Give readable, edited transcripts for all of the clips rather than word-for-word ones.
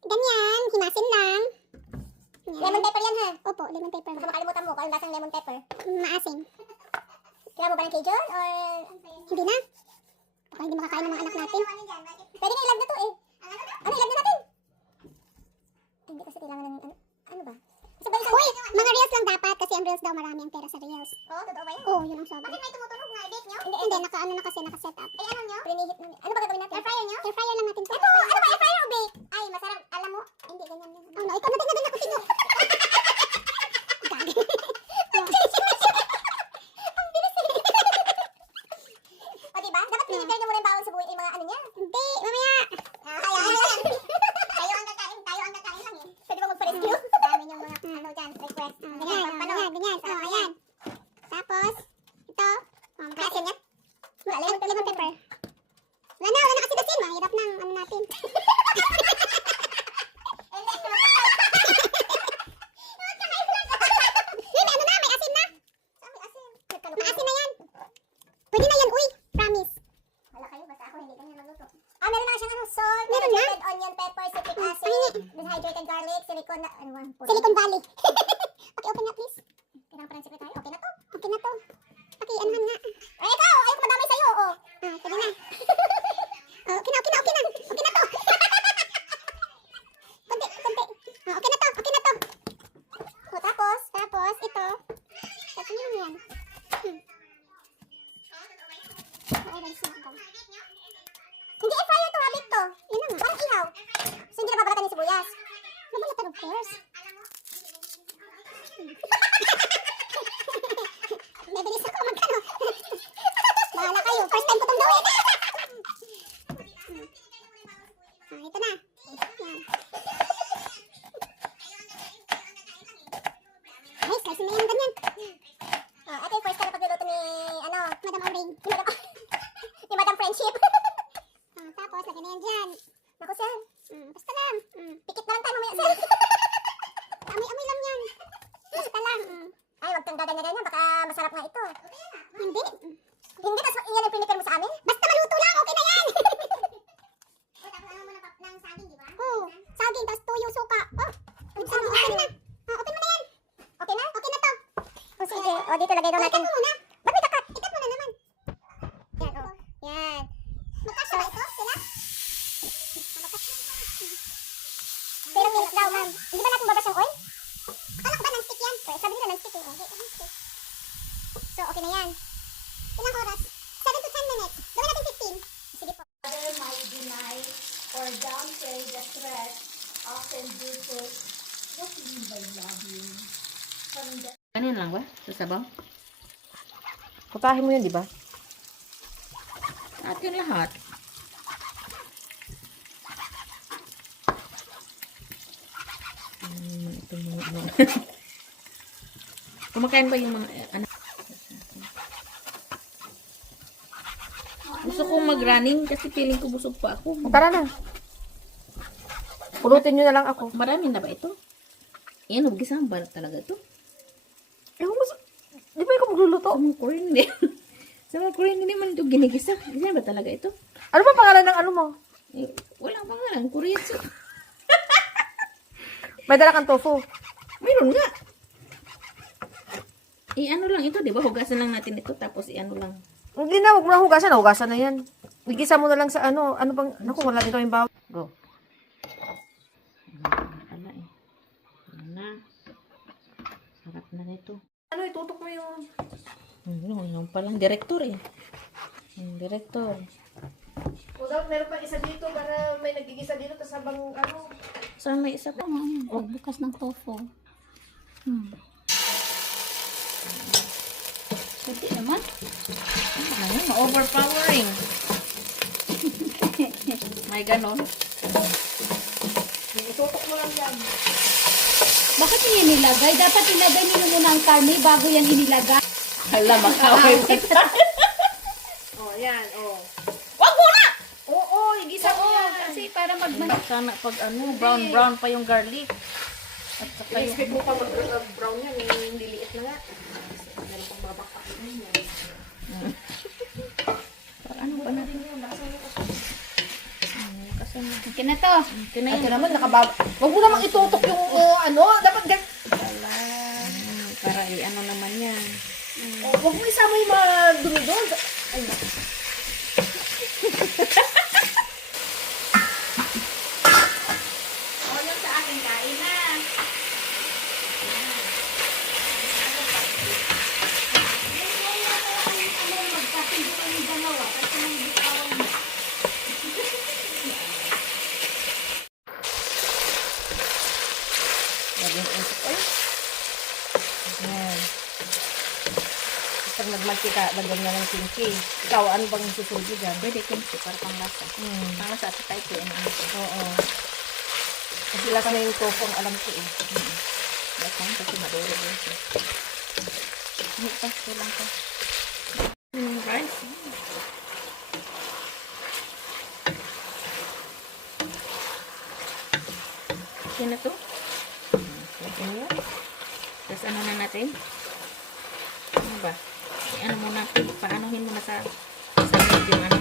Ganyan, himasin lang. Yan. Lemon pepper yan ha. Opo, lemon pepper. Baka makalimutan mo kung anong lasang lemon pepper. Maasim. Kailangan mo ba ng Cajun or... Hindi na. Baka hindi makakain ng mga anak natin. Pwede na ilag na to eh. Ano ilag na natin? Hindi kasi kailangan ng ano ba? Isa ba yung Uy, mga reels lang dapat kasi ang reels daw marami ang pera sa reels. Oo, totoo ba yun? Oo, yun ang sabi. Bakit may tumutunog na i-bake nyo? Hindi, naka-ano na kasi, naka-set up. Ay, ano nyo? Prinihit na. Ano ba gagawin natin? Air fryer nyo? Air fryer lang natin. Ito, ano ba air fryer o bake? Ay, masarap. Alam mo? Hindi, ganyan lang. Oh no, ikaw na din ako tino. Gagi. Ang bilis eh. O diba? Dapat pinipare nyo muna yung bawang sibuyas yung mga ano niya. Hindi, mamaya. Ayan. Tayo ang kakain lang eh. Pwede ba magpa-rescue? Dami nyo mga ano dyan, request. Ganyan. Oh, ayan. Tapos, ito. Kaasin yan? Lemon pepper. Wala na kasi dasin. Mahirap nang ano natin. Uy, may ano na, may asin na. Maasin na yan. Pwede na yan, uy. Promise. Wala kayo, basta ako hindi ganyan magluto. Meron na siyang ano, salt, Meron na? dehydrated onion, pepper, citric acid, dehydrated garlic, silicone na, ano ba? Silicon Valley. Paki-open nga, please. Kailangan pa ng secretary. Okay na to. Okay na to. Paki-anhan nga. Ay, ikaw! Ayoko madamay sa'yo, oh. Pwede na. Oh, okay na. Okay na to. Kunti. Okay na to. O, tapos, Ito. Tapos nyo yan. Orange na ito. hindi air fryer to, habit to. Yun na nga. Parang ihaw. So, hindi na babalatan yung sibuyas. Nabalatan of course. Bibilis ako magkano. Bahala kayo. First time ko itong gawin. Ito na. Yan. Ay, slice na yan ganyan. Ito yung first time na pagluluto ni, ano, Madam Auring. ni Madam Friendship. Tapos, lagyan na yan dyan. Naku, sir. Basta lang. Pikit na lang tayo mamaya, sir. Amoy-amoy lang yan. Basta lang. Ay, wag kang gaganyan-ganyan. Baka masarap nga ito. Hindi. Hindi, tas iyan ang pinipare mo sa amin? Basta maluto lang. Okay na yan. O, tapos ano mo ng saging, di ba? Oh, saging, tapos tuyo, suka. Oh, open na. Open mo na yan. Okay na? Okay na to. O, sige. O, dito lagay daw natin. Ikat mo muna. Ba't may kakat? Ikat mo na naman. Yan, o. Yan. Magkasya ba ito? Sila? Pero milk daw, ma'am. Hindi ba natin babas yung oil? Akala ko ba non-stick yan? Sabi nila non-stick eh. So, okay na yan. Ilang oras? 7 to 10 minutes. Gawin natin 15. Sige po. Other might deny or downplay the threat often due to what do you mean by lobbying from the Ganyan lang ba? Sa sabaw? Putahin mo yun, di ba? Atin lahat. Ito mga kumakain ba yung mga anak? Gusto kong mag-running kasi feeling ko busog pa ako. Tara na. Pulutin nyo na lang ako. Marami na ba ito? Yan, huwag ba talaga ito? Di ba ikaw magluluto? Sa mga Korean hindi. Sa mga Korean hindi naman ito ginigisa. Gisa ba talaga ito? Ano ba pangalan ng ano mo? Eh, wala pa nga lang. Korean. May dala kang tofu. Mayroon nga. I-ano lang ito, di ba? Hugasan lang natin ito, tapos i-ano lang. Hindi na, huwag mo na hugasan. Hugasan na yan. Igisa mo na lang sa ano. Ano bang, naku, wala dito yung bawang. Go. Ala eh. Ano na. Sarap na nito. Ano, itutok mo yung... Yung palang direktor eh. Yung direktor. O dapat meron pa isa dito para may nagigisa dito tapos habang ano... Saan may isa pa? bukas ng tofu? Pwede naman. Ayun, overpowering. May ganon. Itutok mo lang yan. Bakit yung inilagay? Dapat ilagay nyo muna ang karne bago yan inilagay. Hala, makaway pa. O, yan, o. Wag mo na! Oo, igisa mo yan. Kasi para Sana pag ano, brown pa yung garlic. At saka yung... I-expect mo pa mag-brown yan. Hindi liit na nga. Meron pang babakpak yan. Ano ba natin? Yun, nasa Okay na to. Okay na Ate yan. naman, Wag mo namang itutok yung dapat Para ano naman yan. wag mo isama yung mga dumi doon. Ay, O, yung sa akin, kain na. lagyan ko usok. Ay. Ayan. Pag nagmantika, lagyan na ng kimchi. Ikaw, ano bang susunod mo dyan? Pwede kimchi para panglasa. Panglasa at tayo ko. Oo. Kasi lasa na yung tofu ang alam ko eh. Lakang kasi maduro din siya. Hindi pa, kulang pa. Rice. Okay na to. Okay na yan. Tapos ano na natin? Ano ba? Ano muna, paanohin muna sa medium ano.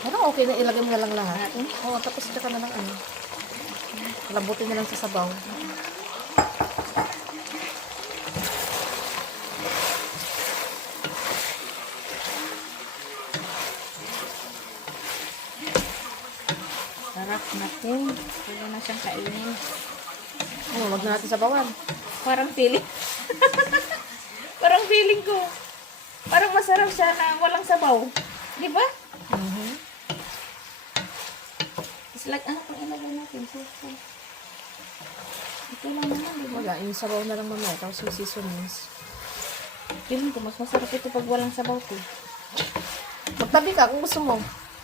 Pero okay na, ilagay mo na lang lahat. Oo, tapos tsaka na lang ano. Lambutin na lang sa sabaw. Sarap natin. Pwede na siyang kainin. Oo, wag na natin sabawan. Parang feeling. Parang feeling ko. Parang masarap siya na walang sabaw. Di ba? It's like, ano pang ilagay natin? So. Ito lang naman, di ba? Wala, yung sabaw na lang mamaya. Tapos yung seasonings. Feeling ko, mas masarap ito pag walang sabaw ko. Magtabi ka kung gusto mo.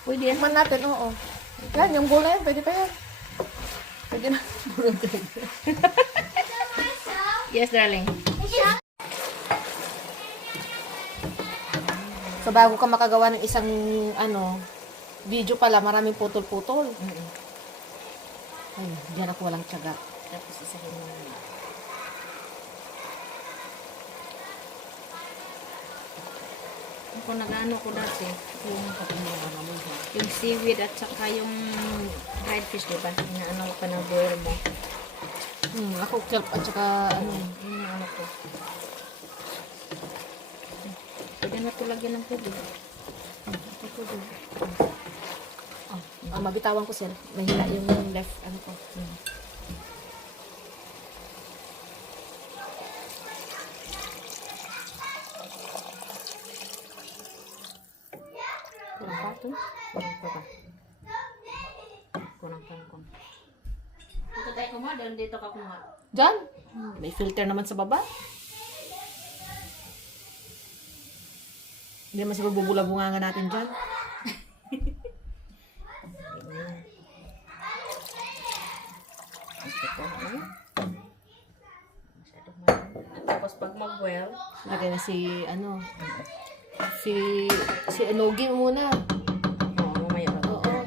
Pwede yan. Tikman natin, oo. Yan, yung gulay, pwede pa yan. Pwede na. Yes, darling. So, bago ka makagawa ng isang, video pala, maraming putol-putol. Ay, diyan ako walang tiyaga. Tapos isahin mo na. Kung nag-ano ko dati, yung seaweed at saka yung dried fish, di ba? Inaano ko pa ng boil mo. Ako, kelp at saka, Yun yung ano ko. Pwede na ito lagyan ng tubig. mabitawan ko sir. Mahina yung left, ko. Kurang pa ito? Kurang pa ba? Kurang pa ko. Dito tayo kumuha, dito ka kumuha. Diyan. May filter naman sa baba. Hindi naman siguro bubula-bunga natin dyan. Tapos pag mag-boil, Lagay na si Enogi muna. mamaya ba? Oo.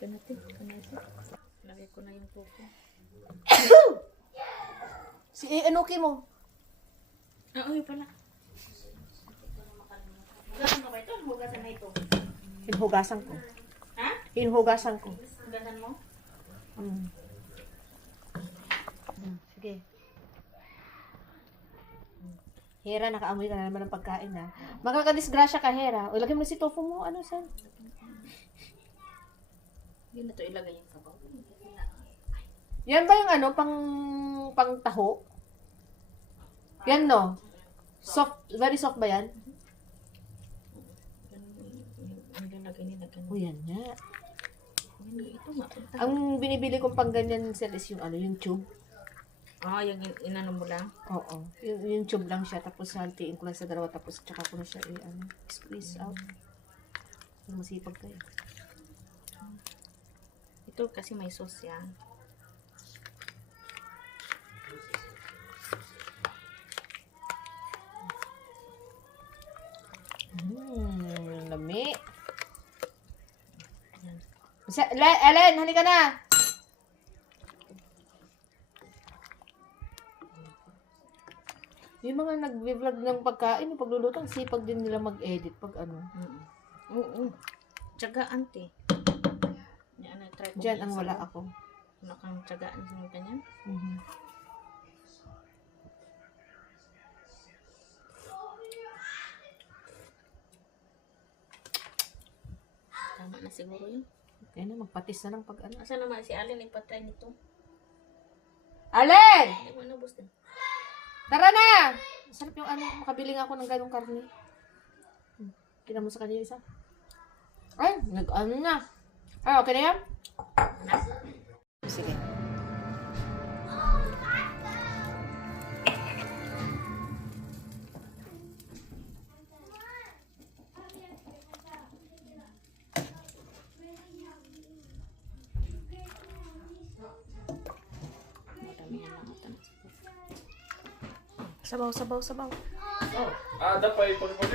Kanati. Lagay ko na yung tofu. Si Enogi mo. Yun pala. Hugasan mo ba ito? Hugasan na ito. Hinuhugasan ko. Ha? Hinuhugasan ko. Hugasan mo? Sige. Hera, nakaamoy ka na naman ng pagkain na. Magkakadisgrasya ka, Hera. O, lagyan mo si tofu mo. Ano, sir? Hindi na ito ilagay yung sabaw. Yan ba yung pang taho? Yan, no? Soft, very soft ba yan? Nilalagay nila ganun. O, yan nga. Ito mapunta. Ang binibili kong pang ganyan, sir, is yung tube. Yung inano mo lang. Oo. Yung tube lang siya. Tapos, haltiin ko lang sa dalawa. Tapos, tsaka ko na siya, squeeze out. Masipag kayo. Ito kasi may sauce yan. Dami. Ellen, halika na. Yung mga nag-vlog ng pagkain, yung pagluluto, ang sipag din nila mag-edit pag ano. Oo. Tsagaan, te. Yan, try ko. Diyan ang wala ako. Ano kang tsagaan sa mga ganyan? Mhm. Tama na siguro yun. Kaya na, magpatis na lang pag ano. Asa naman si Alin ipatry nito? Allen! Hindi mo nabos din. Tara na! Masarap yung ano, makabili nga ako ng ganong karne. Tingnan mo sa kanya yung isa. Ay, nag-ano na. Ay, okay na yan? Sige. Madamihan lang ito. Sabaw, sabaw, sabaw. Dapat pag-pag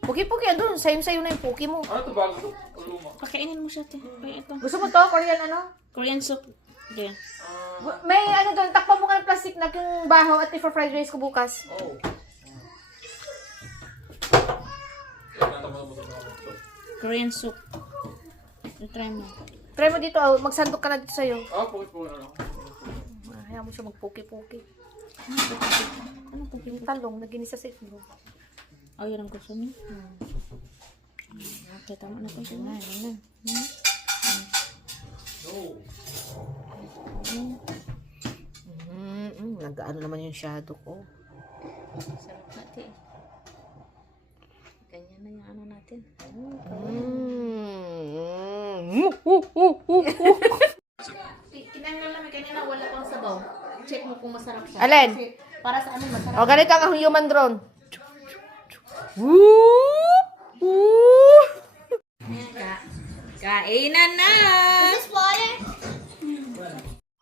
Puki-puki, andun. Sayong-sayo na yung puki mo. Ano to bago to? Luma. Pakainin mo siya, te. Kaya ito. Gusto mo to? Korean ano? Korean soup. Diyan. May ano doon, takpan mo ka ng plastic na yung bahaw at for fried rice ko bukas. Oh. Korean soup. I-try mo. Try mo dito, magsandok ka na dito sa'yo. Pukit-pukit na lang. Hayaan mo siya magpuki-puki. Ano po? Yung talong na ginisa sa itlog. Oh, yun ang gusto niya. Okay, tama na po. Yan na. Nag-ano naman yung shadow ko. Sarap natin. Ganyan na yung ano natin. Kinang namin kanina wala pang sabaw. Check mo kung masarap siya. Alin? Kasi para sa amin masarap. O, ganito ang human drone. Kainan na! This is water.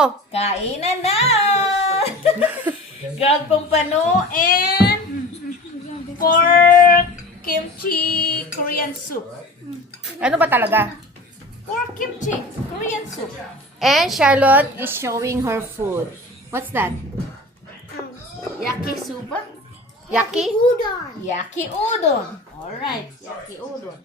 Oh, Kainan na! Grilled pompano and pork kimchi Korean soup. ano ba talaga? Pork kimchi Korean soup. And Charlotte is showing her food. What's that? Yakisoba? Yaki? Udon. Yaki udon. Alright, yaki udon.